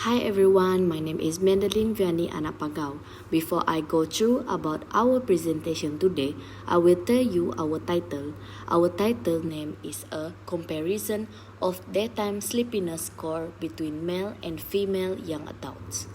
Hi everyone, my name is Madeline Vianney Anapagao. Before I go through about our presentation today, I will tell you our title. Our title name is a comparison of daytime sleepiness score between male and female young adults.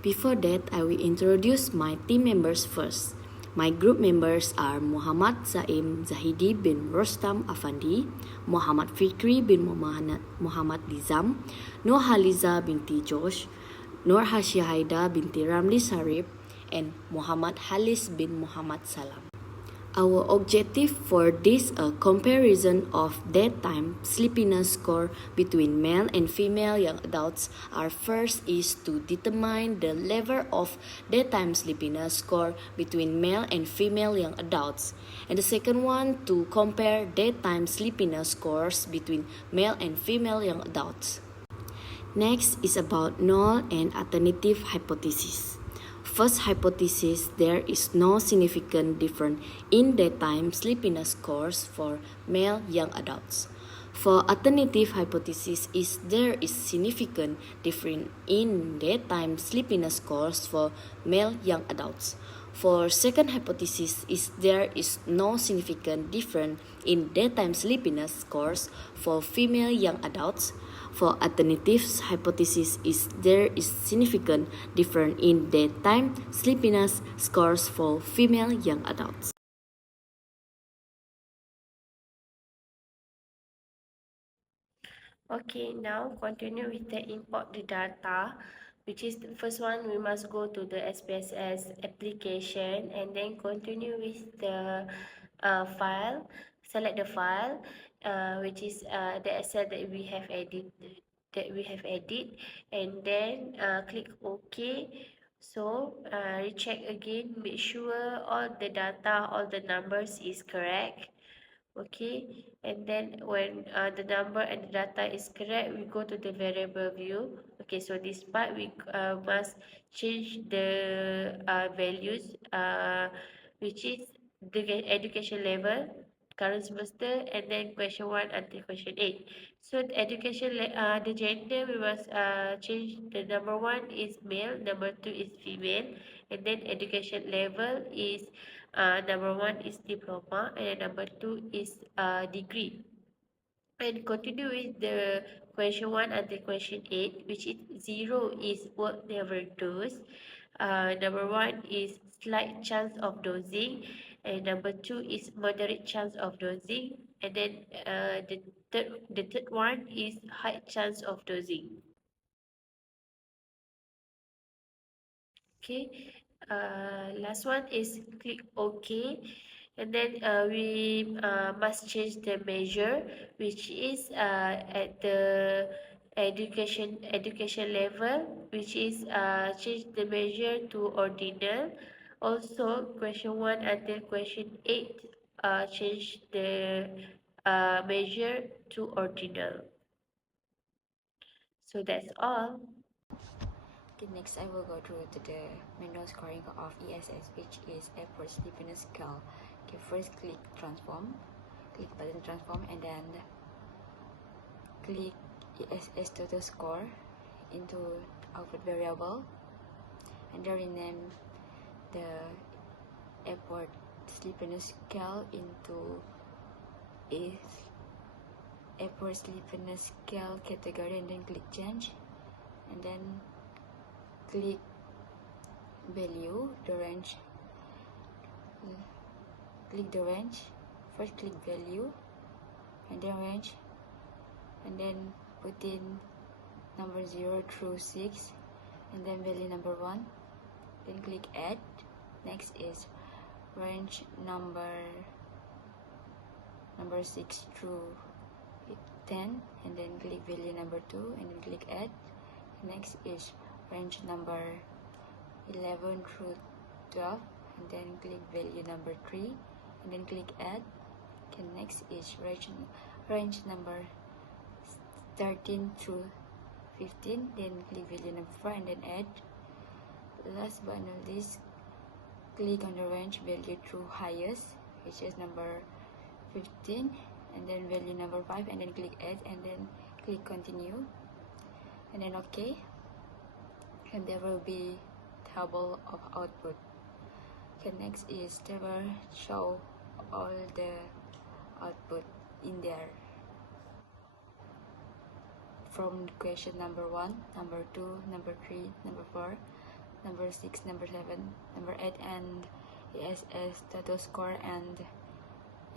Before that, I will introduce my team members first. My group members are Muhammad Zaim Zahidi bin Rostam Afandi, Muhammad Fikri bin Muhammad Nizam, Nur Haliza binti Josh, Nur Hashihaida binti Ramli Sarip, and Muhammad Halis bin Muhammad Salam. Our objective for this comparison of daytime sleepiness score between male and female young adults are first is to determine the level of daytime sleepiness score between male and female young adults, and the second one to compare daytime sleepiness scores between male and female young adults. Next is about null and alternative hypothesis. First hypothesis, there is no significant difference in daytime sleepiness scores for male young adults. For alternative hypothesis is there is significant difference in daytime sleepiness scores for male young adults. For second hypothesis is there is no significant difference in daytime sleepiness scores for female young adults. For alternative hypothesis is there is significant difference in daytime sleepiness scores for female young adults. Okay, now continue with the import the data, which is the first one. We must go to the SPSS application and then continue with the file. Select the file, which is the Excel that we have edit, and then click OK. So recheck again, make sure all the data, all the numbers is correct. Okay, and then when the number and the data is correct, we go to the variable view. Okay, so this part we must change the values, which is the education level, current semester, and then question 1 until question 8. So the the gender, we must change. The number 1 is male, number 2 is female, and then education level is number 1 is diploma, and number 2 is degree. And continue with the question 1 until question 8, which is 0 is work never does. Number 1 is slight chance of dozing, and number 2 is moderate chance of dozing, and then the third one is high chance of dozing. Okay, last one is click OK, and then we must change the measure, which is at the education level, which is change the measure to ordinal. Also question 1 until question 8, change the measure to ordinal. So that's all. Okay, next I will go through to the manual scoring of ESS, which is effort sleepiness scale. Okay, first click transform, click button transform, and then click ESS total score into output variable, and then rename the effort sleepiness scale into effort sleepiness scale category, and then click change, and then click value, the range, click the range, first click value, and then range, and then put in number 0 through 6, and then value number 1, then click add. Next is range number 6 through 10, and then click value number 2, and then click add. Next is range number 11 through 12, and then click value number 3, and then click add. Okay, next is range number 13 through 15, then click value number 4, and then add. Last but not least, click on the range value to highest, which is number 15, and then value number 5, and then click add, and then click continue, and then OK. and there will be table of output. Okay, next is table show all the output in there from question number 1, number 2, number 3, number 4, number 6, number 7, number 8, and ESS total score and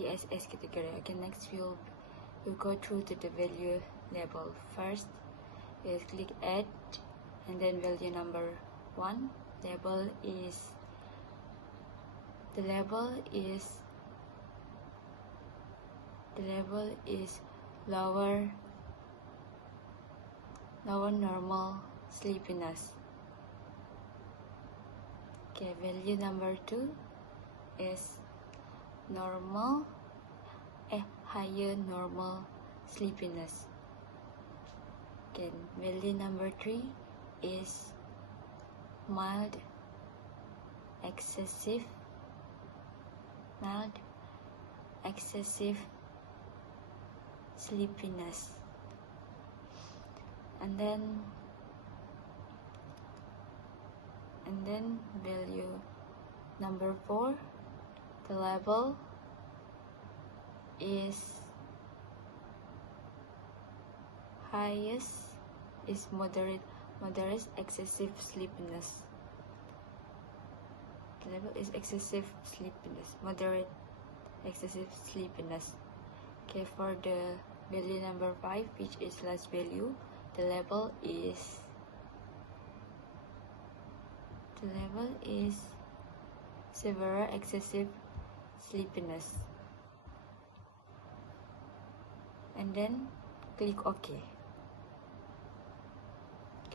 ESS category. Okay, next we'll go through to the value label. First is click add, and then value number 1. Label is lower normal sleepiness. Okay, value number 2 is higher normal sleepiness. Okay, value number 3 is mild excessive sleepiness. And then value number 4, the level is highest is moderate excessive sleepiness. The level is excessive sleepiness, moderate excessive sleepiness. Okay, for the value number 5, which is last value, the level is severe excessive sleepiness. And then click OK,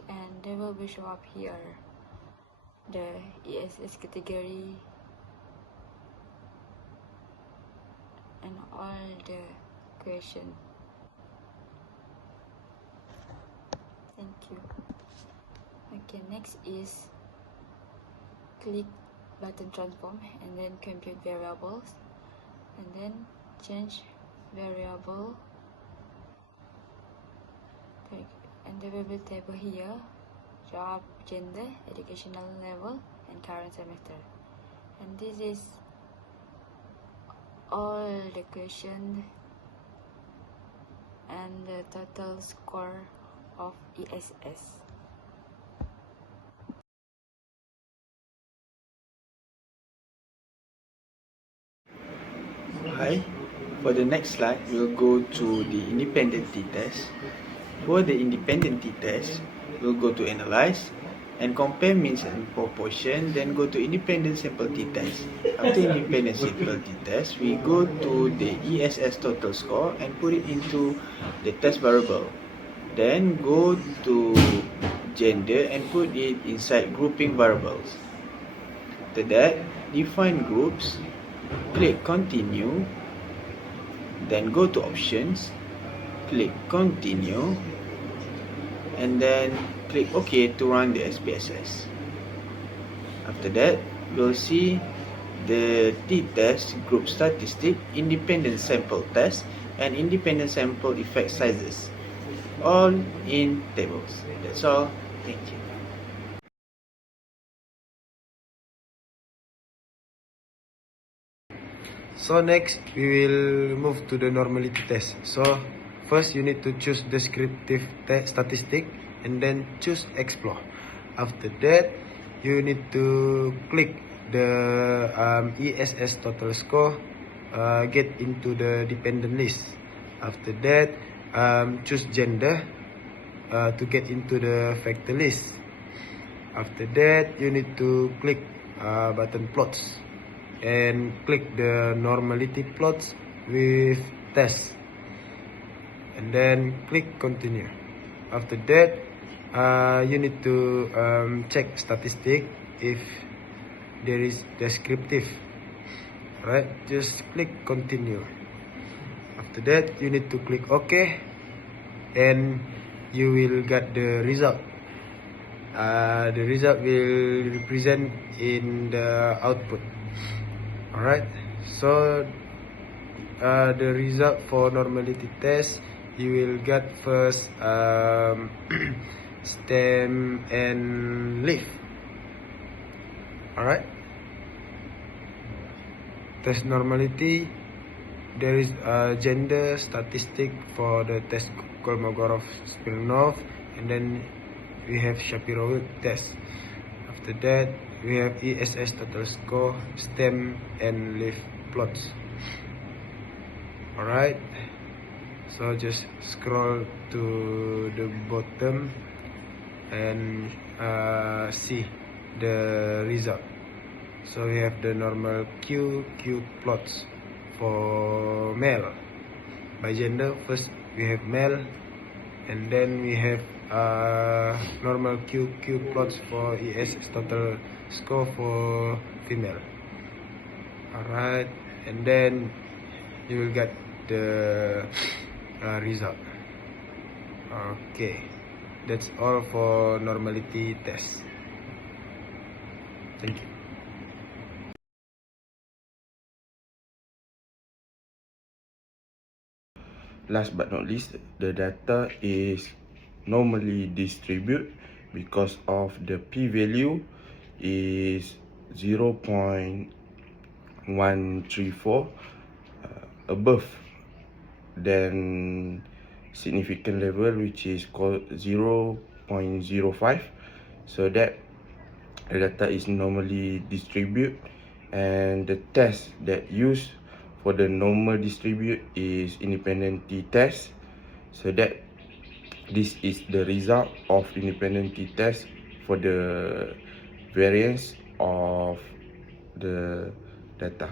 and they will be show up here the ESS category and all the question. Thank you. Okay, next is click button transform, and then compute variables, and then change variable, and there will be table here, job, gender, educational level, and current semester. And this is all the question and the total score of ESS. Hi, for the next slide, we'll go to the independent t-test. For the independent t-test, we'll go to analyze and compare means and proportion, then go to independent sample t-test. After independent sample t-test, we go to the ESS total score and put it into the test variable. Then go to gender and put it inside grouping variables. After that, define groups, click continue, then go to options, click continue, and then click OK to run the SPSS. After that, you'll see the t-test, group statistic, independent sample test, and independent sample effect sizes, all in tables. That's all. Thank you. So next we will move to the normality test. So first you need to choose descriptive statistic and then choose explore. After that you need to click the ESS total score, get into the dependent list. After that choose gender to get into the factor list. After that you need to click button plots and click the normality plots with test, and then click continue. After that you need to check statistic if there is descriptive. Right, just click continue. After that you need to click OK, and you will get the result. The result will represent in the output. Alright, so the result for normality test, you will get first stem, and leaf. Alright. Test normality. There is a gender statistic for the test Kolmogorov-Smirnov, and then we have Shapiro-Wilk test. After that, we have ESS total score, stem, and leaf plots. Alright, so just scroll to the bottom and see the result. So we have the normal Q plots for male. By gender, first we have male, and then we have normal Q plots for ES total score for female. Alright, and then you will get the result. Okay, that's all for normality test. Thank you. Last but not least, the data is normally distributed because of the p-value is 0.134 above than significant level, which is called 0.05, so that the data is normally distributed, and the test that used for the normal distribute is independent t-test, so that this is the result of independent t-test for the variance of the data.